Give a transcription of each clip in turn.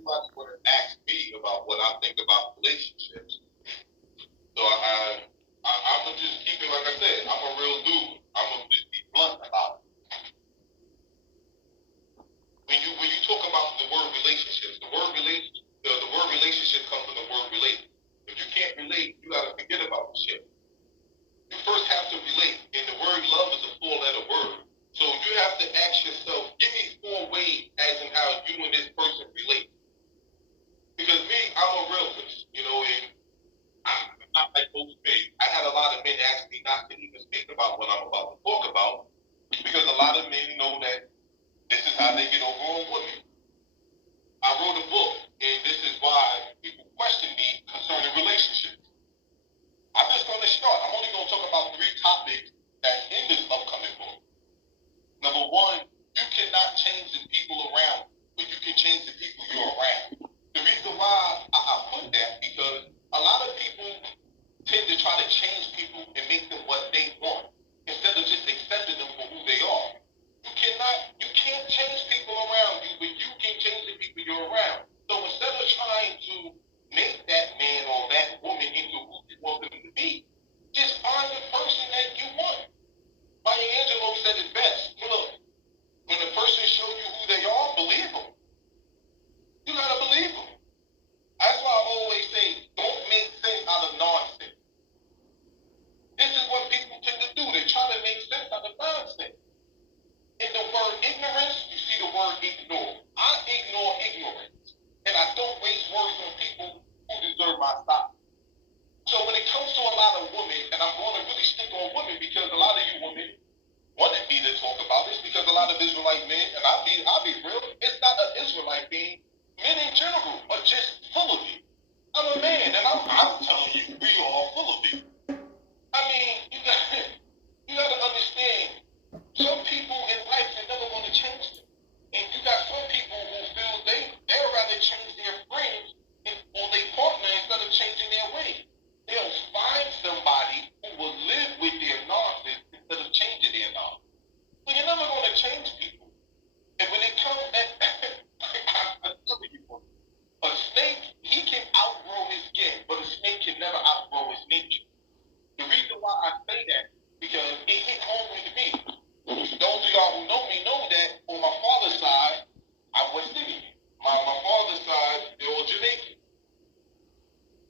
everybody would have asked me about what I think about relationships. So I'm gonna just keep it like I said. I'm a real dude. I'm gonna just be blunt about it. When you talk about the word relationships, the word relationship comes from the word relate. If you can't relate, you gotta forget about the shit. You first have to relate, and the word love is a four-letter word. So you have to ask yourself, give me 4 ways as in how you and this person relate. Because me, I'm a realist, and I'm not like most men. I had a lot of men ask me not to even speak about what I'm about to talk about, because a lot of men know that this is how they get over on women. I wrote a book, and this is why people question me concerning relationships. I'm just going to start. I'm only going to talk about 3 topics that's in this upcoming book. Number 1, you cannot change the people around, but you can change the people you're around. The reason why I put that, because a lot of people tend to try to change people and make them what they want, instead of just accepting them for who they are. You can't change people around you, but you can change the people you're around. So instead of trying to make that man or that woman into who you want them to be, just find the person that you want. Maya Angelou said it best. Look, when a person shows you who they are, believe them. You gotta believe them. That's why I always say, don't make sense out of nonsense. This is what people tend to do. They try to make sense out of nonsense. In the word ignorance, you see the word ignore. I ignore ignorance. And I don't waste words on people who deserve my stop. So when it comes to a lot of women, and I'm going to really stick on women because a lot of you women wanted me to talk about this, because a lot of Israelite men, and I'll be real, it's not an Israelite thing. Men in general are just full of it. I'm a man, and I'm telling you, we are all full of it. I mean, you got to understand, some people in life, they're never going to change them. And you got some people who feel they'd rather change their friends or their partner instead of changing their ways. They'll find somebody who will live with their nonsense instead of changing their nonsense. So you're never going to change people. And when it comes, I'm telling you, a snake, he can outgrow his skin, but a snake can never outgrow his nature. The reason why I say that, because it hit home with me. Those of y'all who know me know that on my father's side, I'm West Indian. My father's side, they're all Jamaican.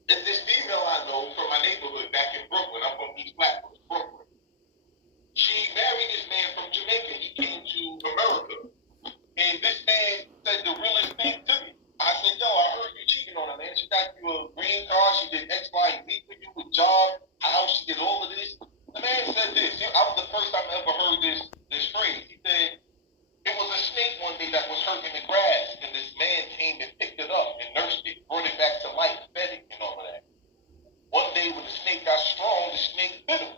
There's this female I know from my neighborhood back in Brooklyn. I'm from East Flatbush, Brooklyn. She married this man from Jamaica. He came to America. And this man said the realest thing to me. I said, yo, I heard you cheating on her, man. She got you a green card. She did X, Y, and Z for you, a job, house. She did all of this. The man said this. I was the first time I ever heard this phrase. He said, it was a snake one day that was hurt in the grass, and this man came and picked it up and nursed it, brought it back to life, fed it, and all of that. One day when the snake got strong, the snake bit him.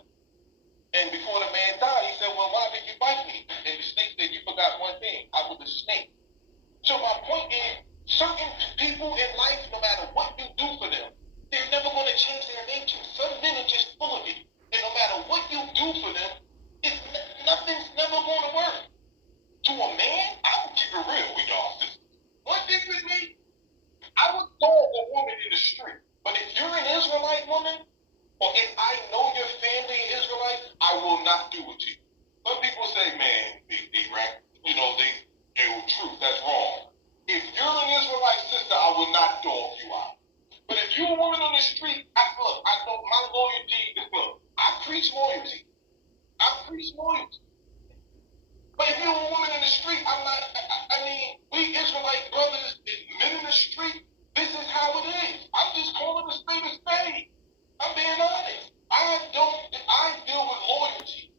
And before the man died, he said, well, why did you bite me? And the snake said, you forgot one thing. I was a snake. So my point is, certain people in life, no matter what you do for them, they're never going to change their nature. Some men are just full of it. And no matter what you do for them, nothing's never going to work. To a man, I would keep it real with y'all sisters. One thing with me, I would dog a woman in the street. But if you're an Israelite woman, or if I know your family is Israelite, I will not do it to you. Some people say, man, they rap, they do truth. That's wrong. If you're an Israelite sister, I will not dog you out. But if you're a woman on the street, I know my loyalty is look. I preach loyalty. But if you're a woman in the street, I'm not. We Israelite brothers, men in the street, this is how it is. I'm just calling a spade a spade. I'm being honest. I deal with loyalty.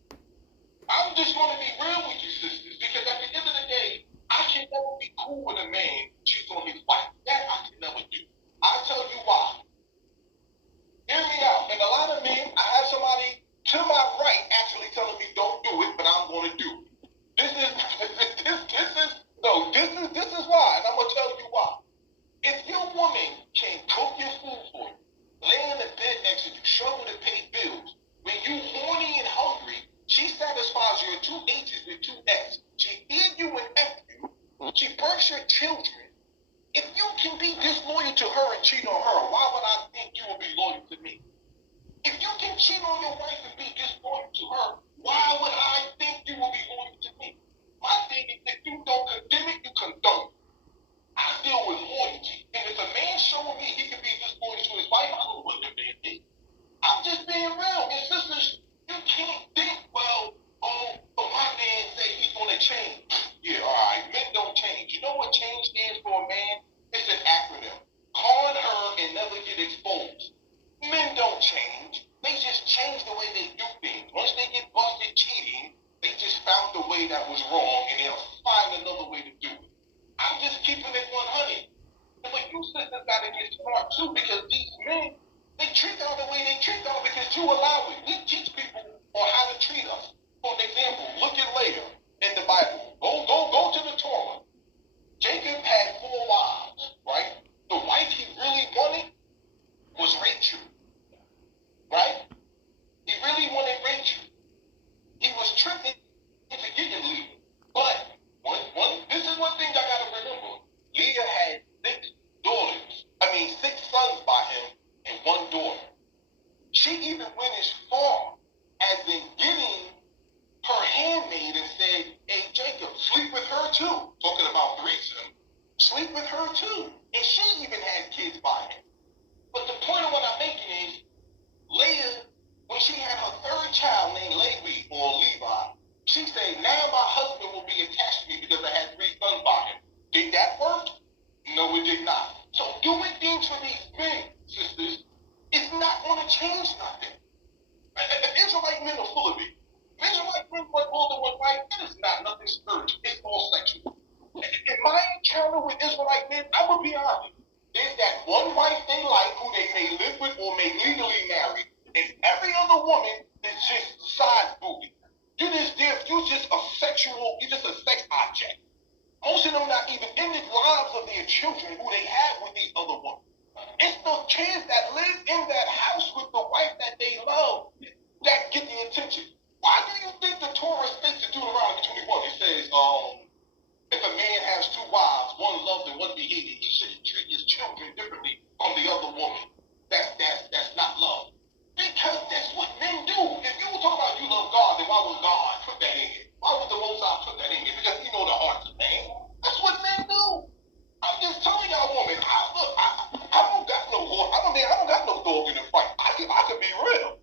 I'm just going to be real with you, sisters, because at the end of the day, I can never be cool with a man who cheats on his wife. That I can never do. I'll tell you why. Hear me out. And a lot of men, I have somebody to my right actually telling me don't do it, but I'm going to do it. This is why, and I'm going to tell you why. If your woman can cook your food for you, lay in the bed next to you, struggle to pay bills, when you horny and hungry, she satisfies your 2 H's with 2 F's. She feeds you and F you. She births your children. If you can be disloyal to her and cheat on her, why would I think you will be loyal to me? If you can cheat on your wife and be disloyal to her, why would I think you will be loyal to me? My thing is, if you don't condemn it, you condone it. I deal with loyalty. And if a man showing me he can be disloyal to his wife, I don't know what the man is. I'm just being real. And sisters, you can't think, well, but my man say he's going to change. Yeah, all right. Men don't change. You know what change stands for a man? It's an acronym. Con her and never get exposed. Men don't change. They just change the way they do things. Once they get busted cheating, they just found the way that was wrong and they'll find another way to do it. I'm just keeping it 100. But you sisters got to get smart too, because these men, they treat y'all the way they treat y'all because you allow it. We teach people on how to treat us. For example, look at later in the Bible. Go to the Torah. Jacob had 4 wives, right? The wife he really wanted was Rachel, right? He really wanted Rachel. He was tripping into getting Leah. But this is one thing y'all gotta remember. Leah had 6 sons by him and 1 daughter. She even went as far as in getting her handmaid and said, hey, Jacob, sleep with her too. Talking about threesome. Sleep with her too. And she even had kids by him. But the point of what I'm making is, Leah, when she had her 3rd child named Levi, she said, now my husband will be attached to me because I had 3 sons by him. Did that work? No, it did not. So doing things for these men, sisters, is not going to change nothing. Israelite men are full of it. Israelite men want more than one wife. It is not nothing spiritual. It's all sexual. In my encounter with Israelite men, I will be honest. There's that one wife they like who they may live with or may legally marry. And every other woman is just side booty. You're just a sex object. Most of them not even in the lives of their children who they have with these other women. It's the kids that live in that house with the wife that they love that get the attention. Why do you think the Torah states in Deuteronomy 21, it says, if a man has 2 wives, one loved and one behated, he should treat his children differently from the other woman. That's not love. Because that's what men do. If you were talking about you love God, then why would God put that in here? Why would the Most High put that in here? Because he know the hearts of man. That's what men do. I'm just telling y'all, woman. I don't got no dog. I don't got no dog in the fight. I can be real.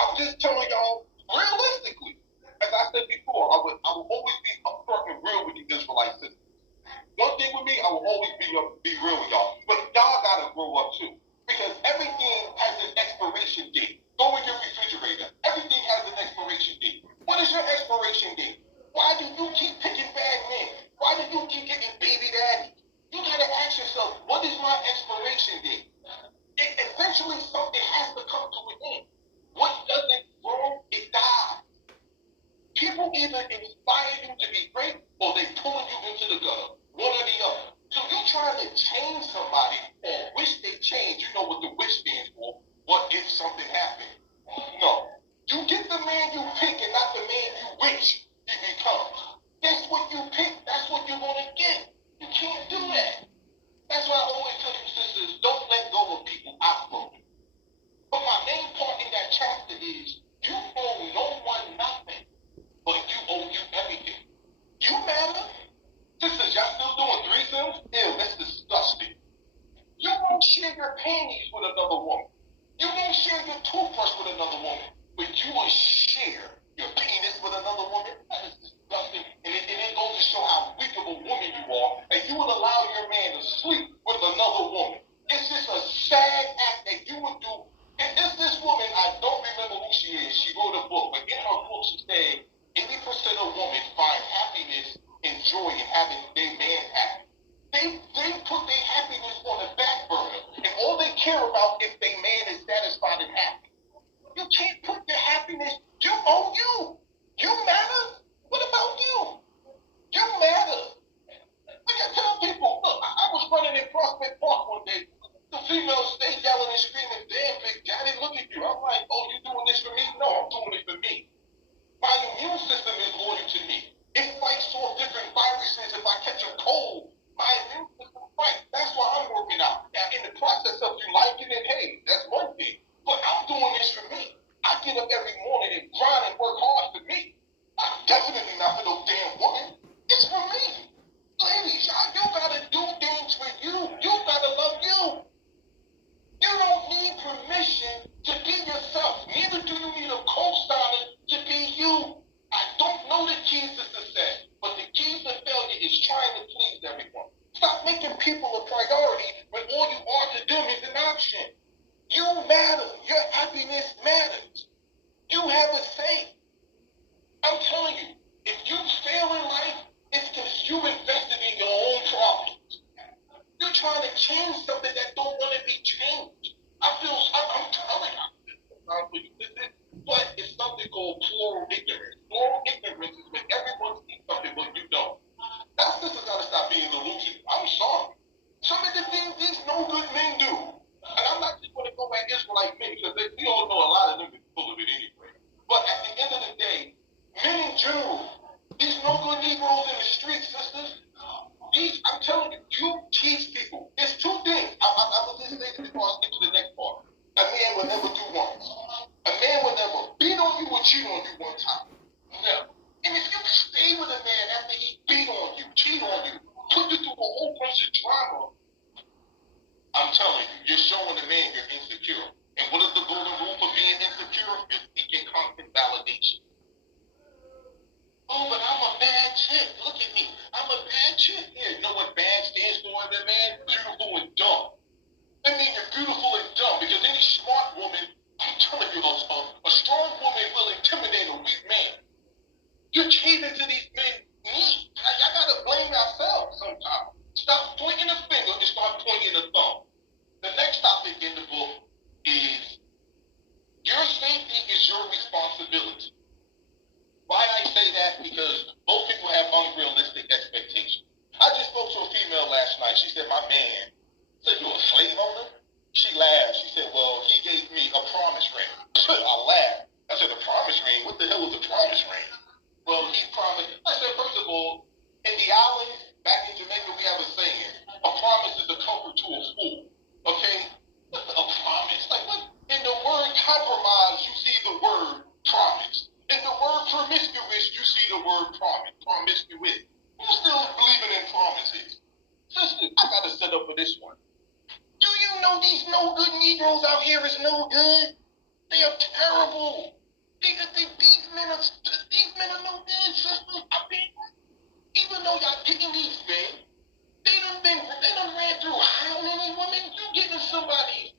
I'm just telling y'all realistically. As I said before, I will always be upfront and real with you Israelite sisters. One thing with me, I will always be real with y'all. But y'all gotta grow up too. Because everything has an expiration date. Go in your refrigerator. Everything has an expiration date. What is your expiration date? Why do you keep picking bad men? Why do you keep getting baby daddy? You gotta ask yourself, what is my expiration date? Eventually something has to come to an end. What doesn't grow, it dies. People either inspire you to be great or they pull you into the gutter. One or the other. So you're trying to change somebody or wish they change. You know what the wish stands for. What if something happened? No. You get the man you pick and not the man you wish he becomes. That's what you pick. That's what you're going to get. You can't do that. That's why I always tell you sisters, don't let go of people outgrowing. But my main point in that chapter is you owe no one nothing, but you owe you everything. You matter. Sisters, y'all still doing threesomes? Ew, that's disgusting. You won't share your panties with another woman. You won't share your toothbrush with another woman. But you will share your penis with another woman? That is disgusting. And it goes to show how weak of a woman you are. And you would allow your man to sleep with another woman. It's just a sad act that you would do. And this woman, I don't remember who she is. She wrote a book. But in her book, she said, 80% of women find happiness and joy in having their man happy. They put their happiness on the back burner. And all they care about if their man is satisfied and happy. You can't put your happiness, you owe you. You matter. What about you? You matter. Like I tell people, look, I was running in Prospect Park one day. The female stayed yelling and screaming, damn, Big Daddy, look at you. I'm like, oh, you doing this for me? No, I'm doing it for me. My immune system is loyal to me. It fights off different viruses. If I catch a cold, my immune system fights. making people a priority when all you are to them is an option. You matter. Your happiness matters. You have a say. I'm telling you, if you fail in life, it's because you invested in your own problems. You're trying to change something that don't want to be changed. I'm telling you, but it's something called plural ignorance. Plural ignorance is when everyone sees something but you don't. Now, sisters gotta stop being delusional. I'm sorry. Some of the things these no good men do, and I'm not just gonna go at Israelite men because we all know a lot of them is full of it anyway. But at the end of the day, men in general, these no good Negroes in the streets, sisters, I'm telling you, you teach people. There's two things. I will just say this before I get to the next part. A man will never do once. A man will never beat on you or cheat on you one time. Never. And if you stay with a man after he beat on you, cheat on you, put you through a whole bunch of drama, I'm telling you, you're showing the man you're insecure. And what is the golden rule for being insecure? You're seeking constant validation. Oh, but I'm a bad chick. Look at me. I'm a bad chick. Yeah, you know what bad stands for in the man? Beautiful and dumb. I mean, you're beautiful and dumb because any smart woman, I'm telling you, a strong woman will intimidate a weak man. You're caving to these men's needs. I gotta blame ourselves sometimes. Stop pointing a finger and start pointing a thumb. The next topic in the book is your safety is your responsibility. Why I say that? Because both people have unrealistic expectations. I just spoke to a female last night. She said, my man said, you a slave owner? She laughed. She said, well, he gave me a promise ring. I laughed. I said, a promise ring? What the hell is a promise ring? Well, he promised. I said, first of all, in the islands, back in Jamaica, we have a saying, a promise is a comfort to a fool. Okay? What's a promise? Like, what? In the word compromise, you see the word promise. In the word promiscuous, you see the word promise. Promiscuous. Who's still believing in promises? Sister, I gotta set up for this one. Do you know these no good Negroes out here is no good? They are terrible. These men are no good, sister. I mean, even though y'all picking these men, they done ran through how many women? You getting somebody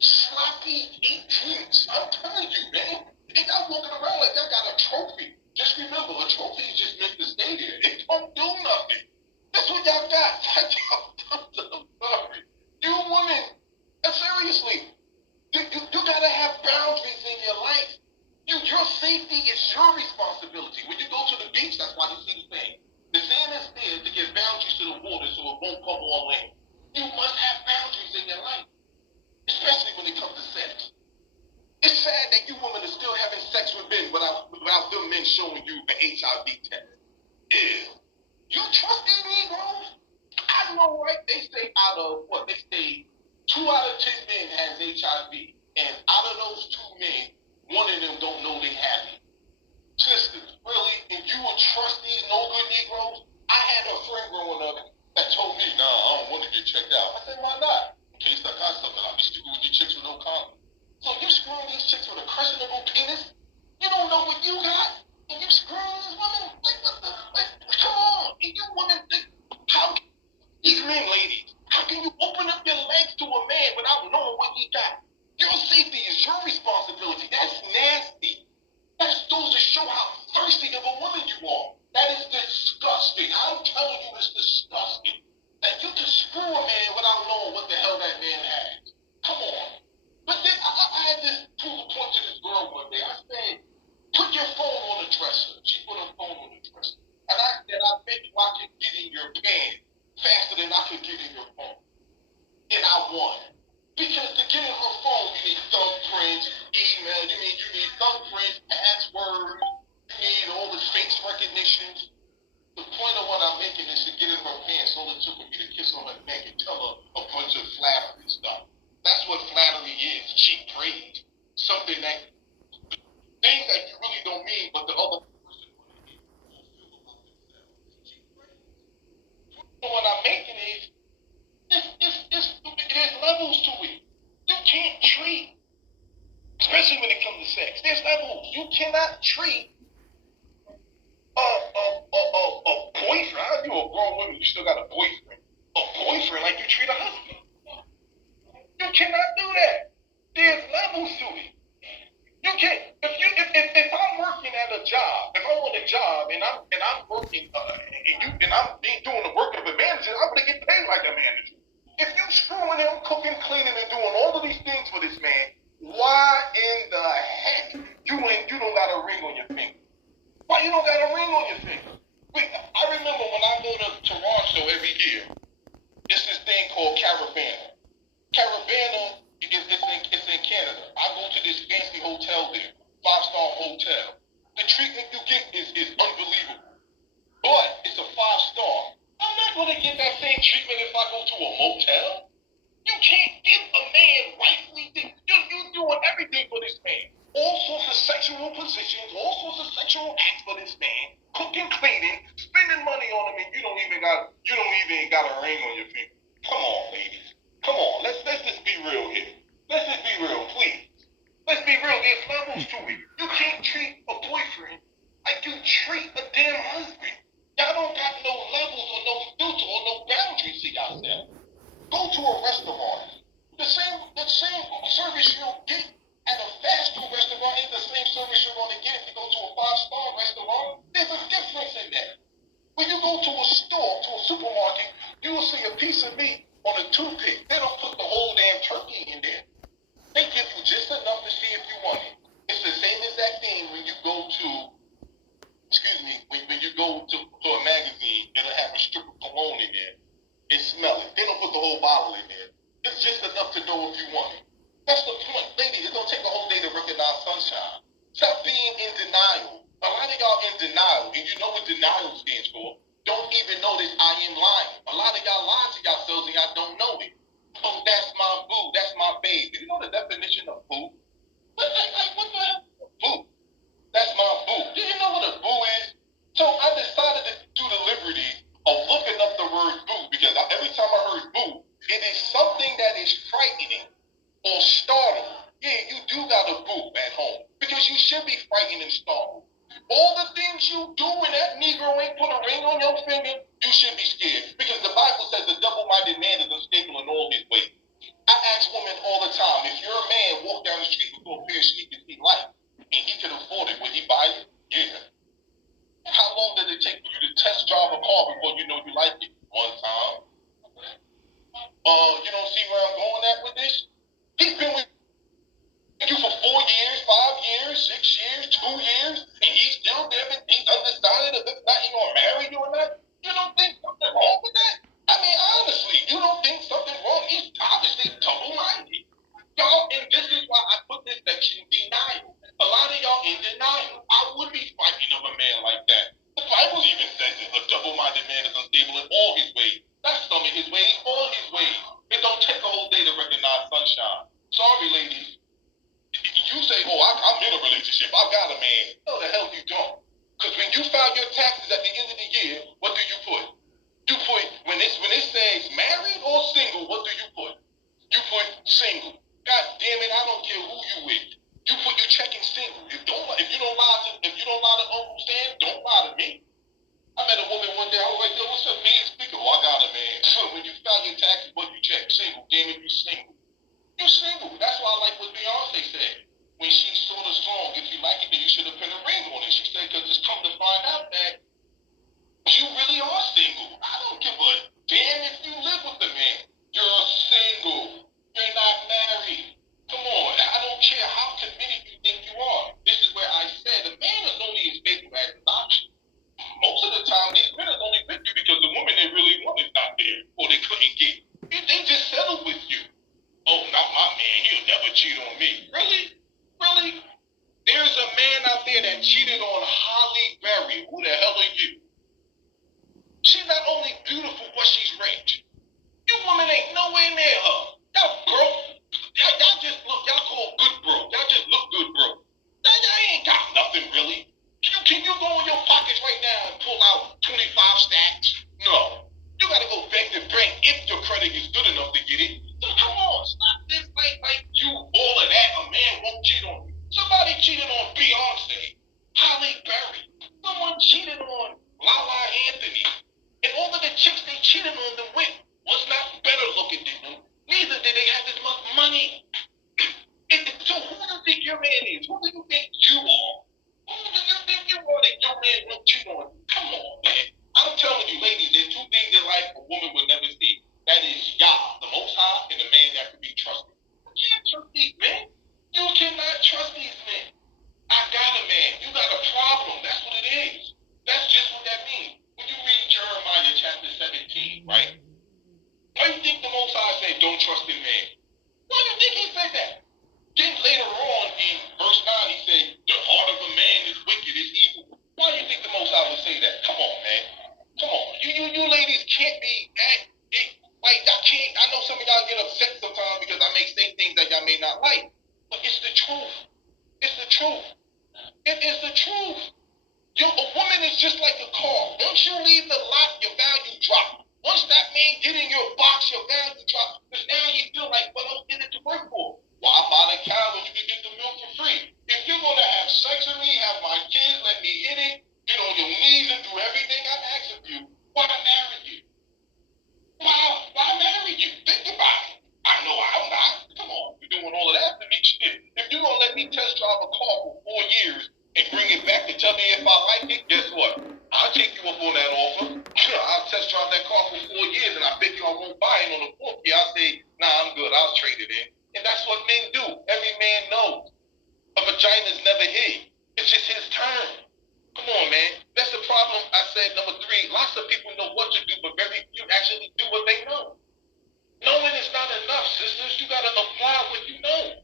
sloppy 18s. I'm telling you, man. They got walking around like they got a trophy. Just remember, a trophy is just meant to stay there. It don't do nothing. That's what y'all got. I'm sorry. You women, seriously, you gotta have boundaries in your life. Your safety is your responsibility. When you go to the beach, that's why you see the sand. The sand is there to give boundaries to the water so it won't come all in. You must have boundaries in your life, especially when it comes to sex. It's sad that you women are still having sex with men without them men showing you an HIV test. Ew. You trust these Negroes? I know, right? They say they say 2 out of 10 men has HIV. And out of those 2 men, 1 of them don't know they have it. Sisters, really? And you would trust these no good Negroes? I had a friend growing up that told me, nah, I don't want to get checked out. I said, why not? In case I got something, I'll be stupid with these chicks with no condom. So you screwing these chicks with a questionable penis? You don't know what you got? And you screwing these women? Like, what the? Like, come on. And you women, how can these men, ladies, how can you open up your legs to a man without knowing what he got? Your safety is your responsibility. That's nasty. That goes to show how thirsty of a woman you are. That is disgusting. I'm telling you, it's disgusting. That you can screw a man without knowing what the hell that man has. Come on. But then I had this proof a point to this girl one day. I said, put your phone on the dresser. She put her phone on the dresser. And I said, I bet you I could get in your pants faster than I could get in your phone. And I won. Because to get in her phone, you need thumbprints, email, you need thumbprints, passwords, you need all the face recognitions. The point of what I'm making is to get in her pants. All it took for me to kiss on her neck and tell her a bunch of flattery stuff. That's what flattery is, cheap praise. Something that, things that you really don't mean, but the other person will feel about themselves. Cheap praise. So what I'm making is, there's levels to it. You can't treat, especially when it comes to sex, there's levels. You cannot treat a boyfriend. How you a grown woman, you still got a boyfriend. A boyfriend like you treat a husband. You cannot do that. There's levels to it. You can't. If I'm working at a job, if I'm on a job and I'm working and I'm doing the work of a manager, I'm gonna get paid like a manager. If you screwing him, cooking, cleaning, and doing all of these things for this man, why in the heck you don't got a ring on your finger? Why you don't got a ring on your finger? I remember when I go to Toronto every year, it's this thing called Caravana. Caravana it's in Canada. I go to this fancy hotel there, 5-star hotel. The treatment you get is unbelievable. But it's a 5-star. I'm not gonna get that same treatment if I go to a motel. You can't give a man rightfully things. You're doing everything for this man. All sorts of sexual positions, all sorts of sexual acts for this man. Cooking, cleaning, spending money on him, and you don't even got a ring on your finger. Come on, ladies. Come on, let's just be real here. Let's just be real, please. Let's be real. There's levels to it. You can't treat a boyfriend like you treat a damn husband. Y'all don't got no levels or no filter or no boundaries to yourself. Go to a restaurant. The same service you'll get at a fast food restaurant is the same service you're going to get if you go to a 5-star restaurant. There's a difference in that. When you go to a store, to a supermarket, you will see a piece of meat on a toothpick. They don't put the whole damn turkey in there. They give you just enough to see if you want it. It's the same exact thing when you go to, when you go to a magazine, it'll have a strip of cologne in there. And smell it. They don't put the whole bottle in there. It's just enough to know if you want it. That's the point. Ladies, it's going to take a whole day to recognize sunshine. Stop being in denial. A lot of y'all in denial, and you know what denial stands for. Don't even notice I am lying. A lot of y'all lie to yourselves and y'all don't know it. Oh, that's my boo. That's my babe. Do you know the definition of boo? What the hell? Boo. That's my boo. Do you know what a boo is? So I decided to do the liberty of looking up the word boo because every time I heard boo, it is something that is frightening or startled. Yeah, you do got a boo at home because you should be frightened and startled. All the things you do when that Negro ain't put a ring on your finger, you should be scared. Because the Bible says the double-minded man is unstable in all his ways. I ask women all the time, if you're a man, walk down the street with a pair of sneakers he likes, and he can afford it, would he buy it? Yeah. How long does it take for you to test drive a car before you know you like it? One time. You don't see where I'm going at with this? He's been with you for 4 years, 5 years, 6 years, 2 years, and he's still there and he's undecided if not he gonna marry you or not. You don't think something wrong with that? I mean, honestly, you don't think something wrong? He's obviously double-minded. Y'all, and this is why I put this section denial. A lot of y'all in denial. I would be frightened of a man like that. The Bible even says that a double-minded man is unstable in all his ways. Not some of his ways, all his ways. It don't take a whole day to recognize sunshine. Sorry, ladies. You say, oh, I'm in a relationship. I got a man. No, the hell you don't. Because when you file your taxes at the end of the year, what do you put? You put, when it says married or single, what do you put? You put single. God damn it, I don't care who you with. You checking single. If you don't lie to Uncle Sam, don't lie to me. I met a woman one day, I was like, yo, what's up, man? Speaking, oh, I got a man. So when you file your taxes, what do you check? Single. Damn it, you single. You single. That's why I like what Beyonce said. When she saw the song, if you like it, then you should have put a ring on it. She said, because it's come to find out that you really are single. I don't give a damn if you live with a man. You're single. You're not married. Come on. I don't care how committed you think you are. This is where I said a man is only as faithful as his option. Most of the time, these men are only with you because the woman they really want is not there, or they couldn't get. They just settled with you. Oh, not my man. He'll never cheat on me. Really? Really? There's a man out there that cheated on Holly Berry. Who the hell are you? She's not only beautiful, but she's rich. You woman ain't nowhere near her. Y'all broke. Y'all just look. Y'all call good broke. Y'all just look good broke. Y'all ain't got nothing really. Can you go in your pockets right now and pull out 25 stacks? No. You gotta go back to bank if your credit is good enough to get it. So come on, stop this like you all of that. A man won't cheat on you. Somebody cheated on Beyonce, Holly Berry. Someone cheated on Lala Anthony. And all of the chicks they cheated on them with was not don't trust in man. Why do you think he said that? Then later on in verse 9, he said, the heart of a man is wicked, is evil. Why do you think the Most High would say that? Come on, man. Come on. You ladies can't be I know some of y'all get upset sometimes because I may say things that y'all may not like. But it's the truth. It's the truth. It is the truth. A woman is just like a car. Once you leave the lot, your value drops. Once that man get in your box, your value drops. Because now you feel like, what else did it to work for? Why buy the cow when you can get the milk for free? If you're going to have sex with me, have my kids, let me hit it, get on your knees and do everything I ask of you, why marry you? Why marry you? Think about it. I know I'm not. Come on, you're doing all of that to me. Shit. If you're going to let me test drive a car for 4 years and bring it back and tell me if I like it, guess what? I'll take you up on that offer. I'll test drive that car for 4 years and I bet you I won't buy it on the 4th year. I'll say, nah, I'm good. I'll trade it in. And that's what men do. Every man knows. A vagina's never his. It's just his turn. Come on, man. That's the problem. I said number 3. Lots of people know what to do, but very few actually do what they know. Knowing is not enough, sisters. You got to apply what you know.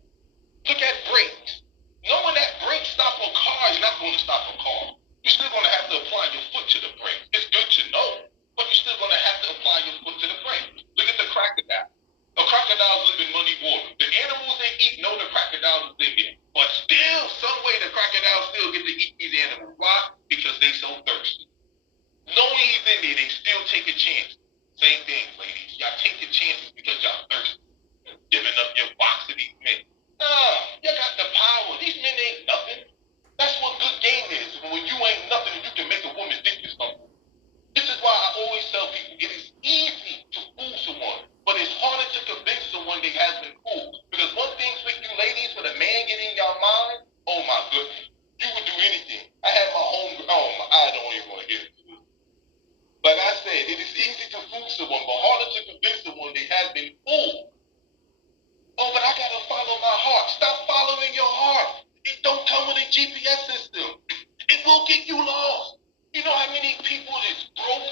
Look at brakes. Knowing that brakes stop a car is not going to stop a car. You're still going to have to apply your foot to the brake. It's good to know, but you're still going to have to apply your foot to the brake. Look at the crocodile. The crocodiles live in muddy water. The animals they eat know the crocodiles live in. But still, some way the crocodiles still get to eat these animals. Why? Because they so thirsty. Knowing he's in there, they still take a chance. Same thing, ladies. Y'all take your chances because y'all thirsty. Giving up your box to these men. Nah, you got the power. These men ain't nothing. That's what good game is. When you ain't nothing and you can make a woman think you're something. This is why I always tell people it is easy to fool someone, but it's harder to convince someone they has been fooled. Because one thing with you ladies, when a man get in your mind, oh my goodness, you would do anything. I had my home, I don't even want to get into it. Like I said, it is easy to fool someone, but harder to convince someone they has been fooled. Oh, but I gotta follow my heart. Stop following your heart. It don't come with a GPS system. It will get you lost. You know how many people is broke,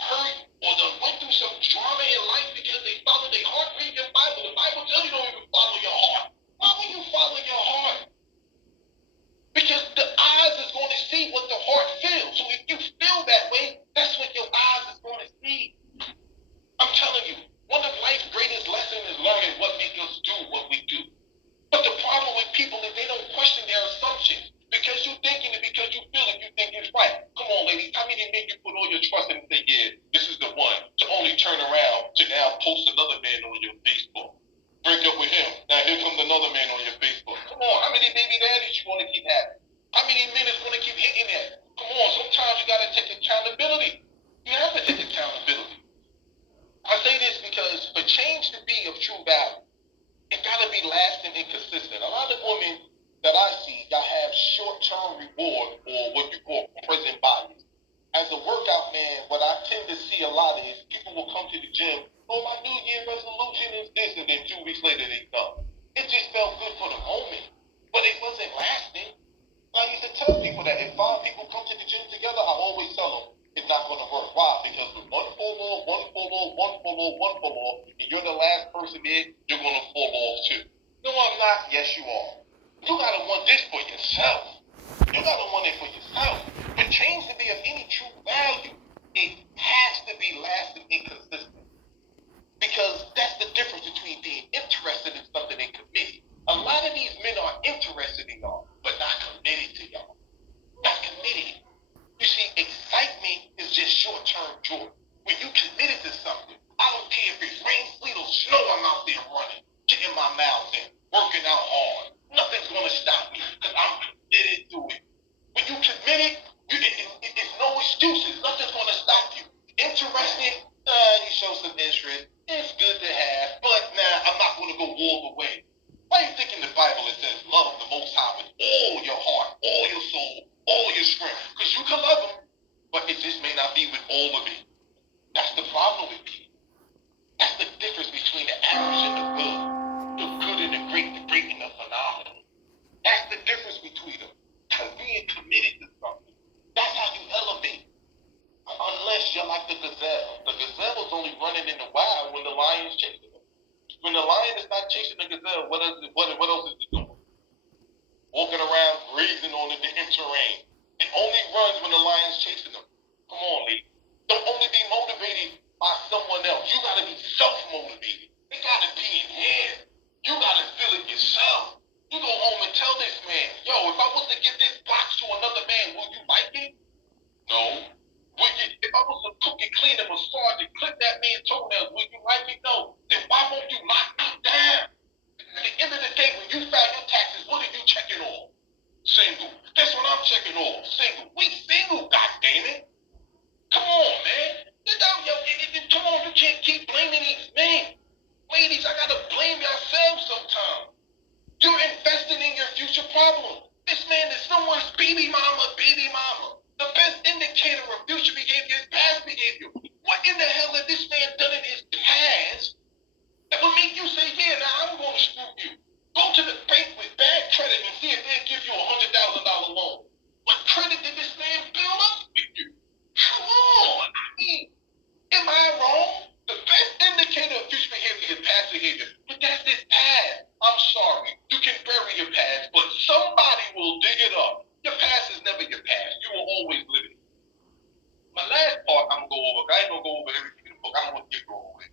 hurt, or done went through some trauma in life because they follow their heart? Read your Bible. The Bible tells you don't even follow your heart. Why would you follow your heart? Because the eyes is going to see what the heart feels. So if you feel that way, that's what your eyes is going to see. I'm telling you, one of life's greatest lessons is learning what makes us do what we do. But the problem with people is they don't question their assumptions. Because you thinking it, because you feel it, you think it's right. Come on, ladies, how many men you put all your trust in and say, yeah, this is the one, to only turn around to now post another man on your Facebook. Break up with him. Now here comes another man on your Facebook. Come on, how many baby daddies you want to keep having? How many men is going to keep hitting that? Come on, sometimes you got to take accountability. You have to take accountability. I say this because for change to be of true value, it got to be lasting and consistent. A lot of women that I see, y'all have short-term reward or what you call present bodies. As a workout man, what I tend to see a lot is people will come to the gym, oh, my New Year resolution is this, and then 2 weeks later they come. It just felt good for the moment, but it wasn't lasting. I used to tell people that if 5 people come to the gym together, I always tell them it's not going to work. Why? Because with one fall off, and you're the last person in, you're going to fall off too. No, I'm not. Yes, you are. You got to want this for yourself. You got to want it for yourself. For change to be of any true value, it has to be lasting and consistent. Because that's the difference between being interested in something and committed. A lot of these men are interested in y'all, but not committed to y'all. Not committed. You see, excitement is just short-term joy. When you committed to something, I don't care if it's rain, sleet, or snow, I'm out there running, getting my miles in, working out hard. Nothing's going to stop me because I'm committed to it. When you committed, it's no excuses. Nothing's going to stop you. Interested, you show some interest. It's good to have, but I'm not going to go all the way. Why do you think in the Bible it says love the Most High with all your heart, all your soul, all your strength? Because you can love him, but it just may not be with all of it. That's the problem with people. That's the difference between the average and the good and the great and the phenomenal. That's the difference between them. Being committed to something. That's how you elevate. Unless you're like the gazelle. The gazelle is only running in the wild when the lion's chasing them. When the lion is not chasing the gazelle, what else is it doing? Walking around grazing on the terrain. It only runs when the lion's chasing them. Come on, lady. Don't only be motivated by someone else. You gotta be self-motivated. It gotta be in here. You gotta feel it yourself. You go home and tell this man, yo, if I was to give this box to another man, will you like it? No. If I was to cook and clean and massage and clip that man's toenails, will you like it? No. Then why won't you lock me down? At the end of the day, when you file your taxes, what are you checking off? Single. That's what I'm checking off. Single. We single, goddammit. Come on, man. Come on, you can't keep blaming these men. Ladies, I gotta blame yourselves sometimes. You're investing in your future problem. This man is someone's baby mama, baby mama. The best indicator of future behavior is past behavior. What in the hell has this man done in his past that would make you say, yeah, now I'm going to screw you? Go to the bank with bad credit and see if they'll give you a $100,000 loan. What credit did this man build up with you? Come on. I mean, am I wrong? The best indicator of future behavior is past behavior. But that's his past. I'm sorry. You can bury your past, but somebody will dig it up. Your past is never your past. You will always live it. My last part I'm going to go over, I ain't going to go over everything in the book. I'm going to get over it.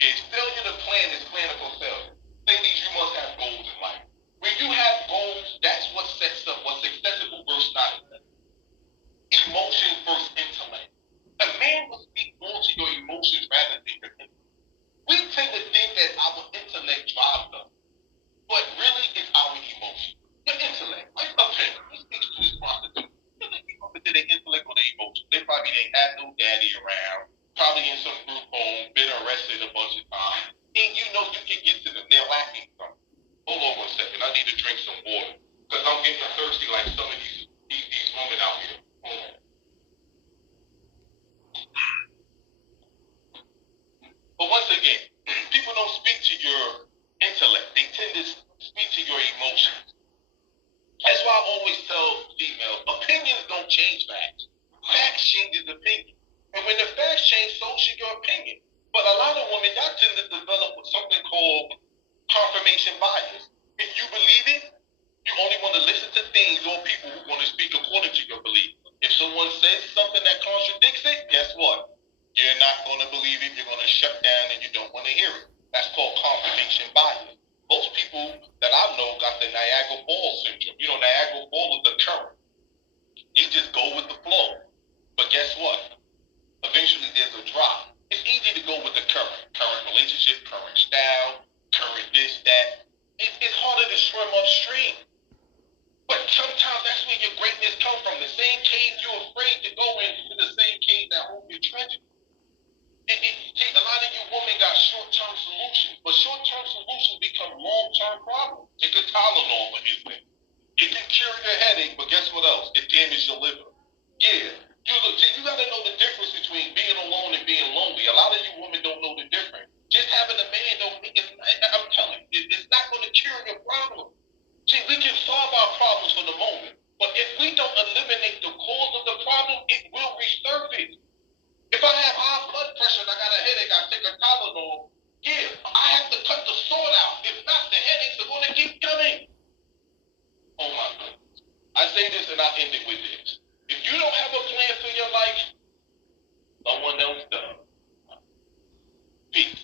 Is failure to plan is plannable failure. Ladies, you must have goals in life. When you have goals, that's what sets up what's accessible versus not accessible. Emotions versus intellect. A man will speak more to your emotions rather than your intellect. We tend to think that our intellect drives us, but really it's our emotion. Your intellect, like a parent, he speaks to his prostitute. Doesn't keep up to their intellect or their emotions. They probably didn't have no daddy around, probably in some group home, been arrested a bunch of times. And you know you can get to them. They're lacking something. Hold on 1 second. I need to drink some water. Because I'm getting thirsty like some of these women out here. Hold on. But once again, people don't speak to your intellect. They tend to speak to your emotions. That's why I always tell females, opinions don't change facts. Facts changes opinion. And when the facts change, so should your opinion. But a lot of women, y'all tend to develop something called confirmation bias. If you believe it, you only want to listen to things or people who want to speak according to your belief. If someone says something that contradicts it, guess what? You're not going to believe it. You're going to shut down and you don't want to hear it. That's called confirmation bias. Most people that I know got the Niagara Falls syndrome. You know, Niagara Falls is the current. You just go with the flow. But guess what? Eventually there's a drop. It's easy to go with the current relationship, current style, current this, that. It's harder to swim upstream. But sometimes that's where your greatness comes from. The same cave you're afraid to go into, the same cave that holds your treasure. A lot of you women got short-term solutions, but short-term solutions become long-term problems. Take a Tylenol for instance. It can cure your headache, but guess what else? It damages your liver. Yeah. You got to know the difference between being alone and being lonely. A lot of you women don't know the difference. Just having a man don't make it, I'm telling you, it's not going to cure your problem. See, we can solve our problems for the moment, but if we don't eliminate the cause of the problem, it will resurface. If I have high blood pressure and I got a headache, I take a Tylenol. Yeah, I have to cut the sword out. If not, the headaches are going to keep coming. Oh my goodness. I say this and I end it with this. If you don't have a plan for your life, someone else does. Peace.